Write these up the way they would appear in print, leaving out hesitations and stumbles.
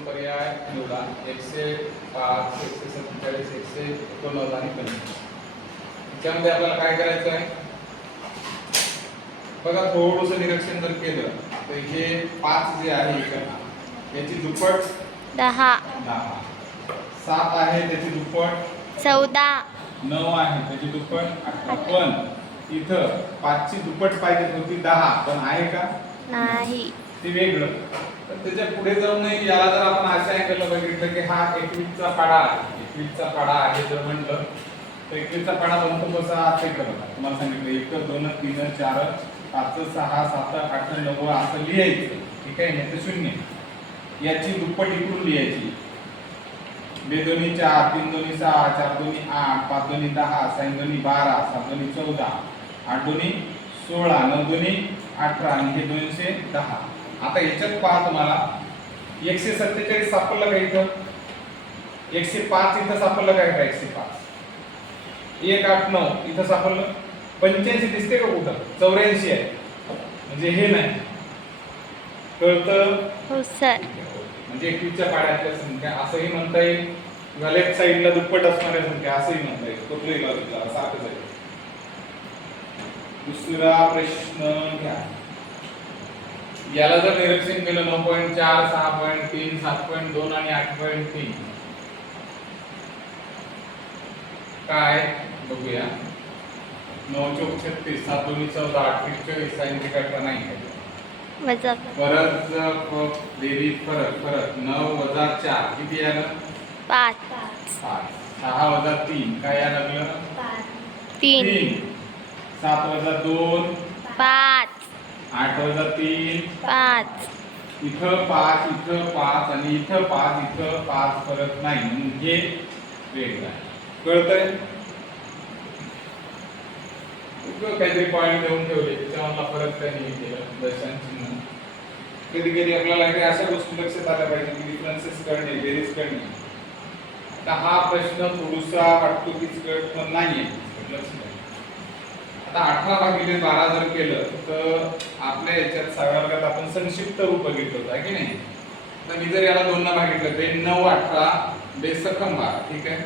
दोन पर्याय निवडा. 105, 147, 189 आणि 25. त्याच्यामध्ये आपल्याला काय करायचं आहे बघा. थोडंसं निरीक्षण जर केलं तर हे 5 जे आहे इकडं याची दुप्पट 10, 10. 7 आहे त्याची दुप्पट 14, 9 आहे त्याची दुप्पट 18. पण इथं 5 ची दुप्पट पाहिजे होती 10, पण आहे का? नाही. ते वेगळं. तर त्याच्या पुढे जाऊन याला जर आपण अशा अँगलला बघितलं की हा 21 चा पाढा आहे, 21 चा पाढा आहे जर म्हटलं तर 21 चा पाढा बनतो कसा असे करत तुम्हाला सांगितलं 1 2 3 4 5 6 7 8 9 असं लिहायचं. ठीक आहे. नाही तर 0 याची दुप्पट इकडून लिहायची. 2 दोन्ही 4, 3 दोन्ही 6, 4 दोन्ही 8, 5 दोन्ही 10, 6 दोन्ही 12, 7 दोन्ही 14, 8 दोन्ही 16, 9 दोन्ही 18 आणि हे 210. आता याच्यात पहा तुम्हाला 147 सापडलं का इथं? 105 इथं सापडलं काय का? 105 189 इथं सापडलं. 85 दिसते का कुठं? 84 आहे म्हणजे हे नाही. कळतं? हो सर. म्हणजे 21 च्या पाढ्यातल्या संख्या असंही म्हणता येईल किंवा लेफ्ट साइडला दुप्पट असणाऱ्या संख्या असंही म्हणता येईल. कुठलंही लॉजिक लावा सारखंच आहे. दुसरा प्रश्न घ्या. याला जर निरीक्षण केलं 9.4, 6.3, 7.2 आणि 8.3 काय बघूया. 9 चौक 36, 7 दोन्ही 14, 8 त्रिक 24, 6 त्रिक 18 नाही. वजा परत बेरीज फरक 9 वजा 4 किती आलं? 5, 5. 6 वजा 3 काय यायला लागलं? 3, 7 वजा 2 5, 8 वजा 3 5. इथं 5 इथं 5 आणि इथं 5 इथं 5 फरक नाही म्हणून हे वेगळं आहे. कळतंय? काहीतरी पॉईंट देऊन ठेवले त्याच्यामधला फरक त्यांनी केलं दशांश. कधी कधी आपल्याला अशा गोष्टी लक्षात आल्या पाहिजे की डिफरन्सेस करणे, बेरीज करणे. आता हा प्रश्न थोडासा वाटतो की कळत पण नाहीये. आता 18/12 जर केलं तर आपल्या याच्यात सगळ्या वर्गात आपण संक्षिप्त रूप बघितलं होतं आहे की नाही. तर मी जर याला 2 भागितलं तर 9 18 बेसखम 12. ठीक आहे.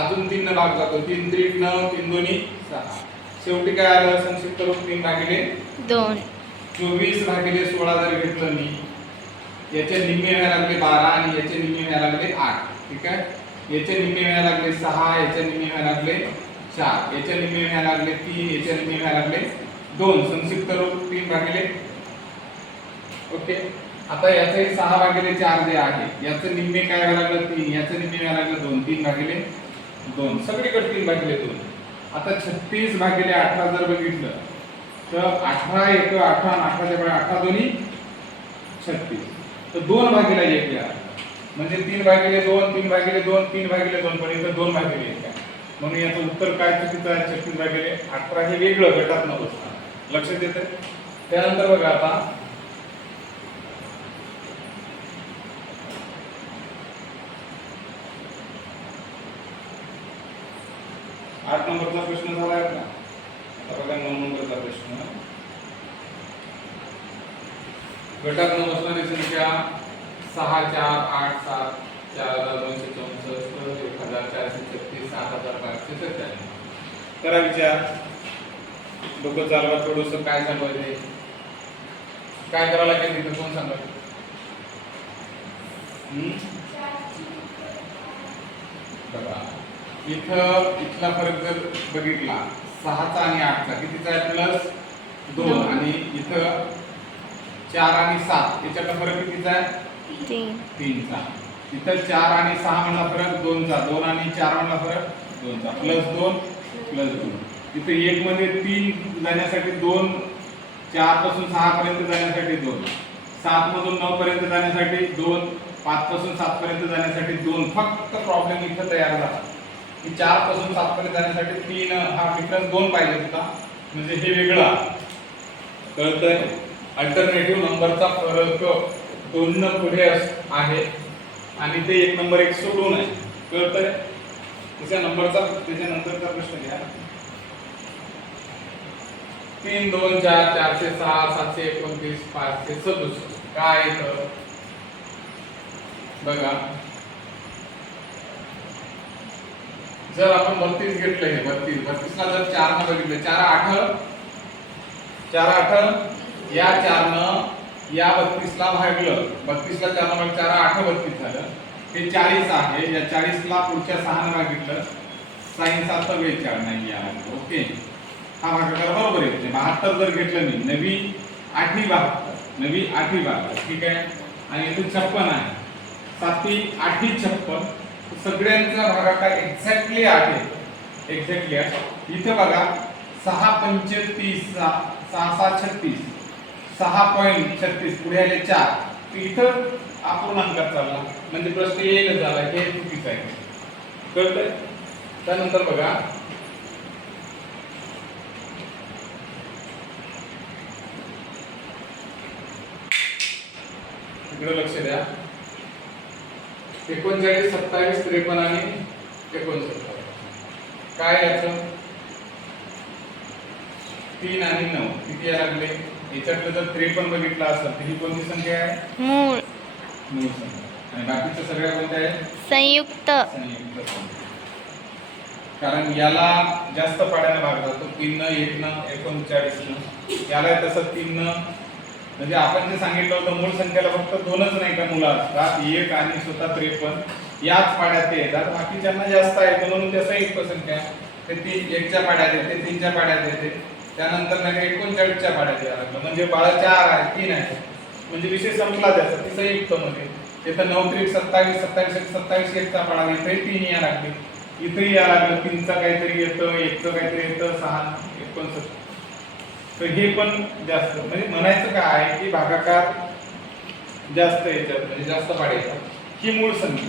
अजून 3 भाग जातो. 3 त्रिक 9, 3 दोन्ही 6. शेवटी काय आलं? संक्षिप्त रूप 3/2. 24/16 जर घेतलं मी याचे निम्मे व्हायला लागले 12 आणि याचे निम्मे व्हायला लागले 8. ठीक आहे. याचे निम्मे व्हायला लागले 6, याचे निम्मे व्हायला लागले 4, याचे निम्मे व्हायला लागले 3, याचे निम्मे व्हायला लागले 2. संक्षिप्त रूप 3/. ओके. आता याचे 6/4 जे आहे याचे निम्मे काय व्हायला लागलं? 3, याचे निम्मे व्हायला लागलं 2. 3/2 सगळीकडे 3/2. आता 36/18 जर बघितलं तर 18 1 18 आणि 18 च्या 18 दोन्ही 36. तर 2/1 या म्हणजे 3/2 3/2 3/2 पण इथं 2/1 आहे. म्हणून याचं उत्तर काय चुकीचं आहे? 36/18 हे वेगळं गटात न बसणार. लक्षात येते? त्यानंतर बघा आता 8 नंबरचा प्रश्न झाला आहे का? आता बघा 9 नंबरचा प्रश्न. गटात न बसणारी संख्या 6 4 8 7 4264 1436 7537. करा विचार. डोकं चालवा थोडंसं. काय सांगायचंय? काय करायला लागेल तिथं? कोण सांगायचं? बघा इथं इथला फरक जर बघितला 6चा आणि 8चा कितीचा आहे? +2. आणि इथं 4 आणि 7 याच्यातला फरक कितीचा आहे? 3चा. इथं 4 आणि 6 मधला फरक 2चा. 2 आणि 4 मधला फरक 2चा. +2 +2. इथं 1 मध्ये 3 जाण्यासाठी 2, 4 पासून 6 पर्यंत जाण्यासाठी 2, 7 मधून 9 पर्यंत जाण्यासाठी 2, 5 पासून 7 पर्यंत जाण्यासाठी 2. फक्त प्रॉब्लेम इथं तयार झाला की 4 पासून 7 पर्यंत जाण्यासाठी 3 हा डिफरन्स 2 पाहिजे होता म्हणजे हे वेगळा. कळतंय? अल्टरनेटिव्ह नंबरचा फरक 2 न पुढे आहे आणि ते 1 नंबर 1 सोडून आहे. कळतंय? त्याच्या नंतरचा प्रश्न घ्या. 3 2 4 406 729 567 काय येतं? बघा जर आपण 32 घेतलं हे 32 ला जर 4 न बघितलं 4 8 या 4 न या 32 ला भागलं 32 ला 4 न 4 8 32 झालं हे 40 आहे या 40 ला पुढच्या 6 न भागितलं 6 7 42 नाही या ओके हा भागाकार बरोबर येते 72 जर घेतलं मी नवी 8 72 ठीक आहे आणि इथून 56 आहे 7 8 56 सगळ्यांचा भागाकार एक्झॅक्टली 8 आहे एक्झॅक्टली 8 इथे बघा 6 35 6 6 36 6.36 पुढे आले 4 इथं अपूर्णांकात चालला म्हणजे प्रश्न येईल झाला हे चुकीचं आहे कळतंय त्यानंतर बघा इकडे लक्ष द्या 39 27 53 आणि 69 काय याचं 3 आणि 9 किती यायला लागले याच्यातलं जर 53 बघितलं असेल तर ही कोणती संख्या आहे मूळ मूळ संख्या आणि बाकीच्या सगळ्या कोणत्या आहेत संयुक्त संयुक्त संख्या कारण याला जास्त पाड्याने भाग जातो 3 न 1 न 39 न याला तसं 3 न म्हणजे आपण जे सांगितलं होतं मूळ संख्येला फक्त दोनच नाही का मुलं असतात 1 आणि स्वतः 53 याच पाड्यात येतात बाकीच्यांना जास्त आहे म्हणून ते संयुक्त संख्या ते 1 च्या पाड्यात येते 3 च्या पाड्यात येते त्यानंतर नाही 39 च्या पाड्यात यायला लागलं म्हणजे 4 आहे 3 आहे म्हणजे विषय संपला त्याचा ती संयुक्त मध्ये तिथं 9 3 27 27 27 1 चा पाडा इथे 3 या लागले इथे या लागलं 3 चा काहीतरी येतं 1 चं काहीतरी येतं 6 69 तर हे पण जास्त म्हणजे म्हणायचं काय आहे की भागाकार जास्त याच्यात म्हणजे जास्त पाडे येतात ही मूळ संख्या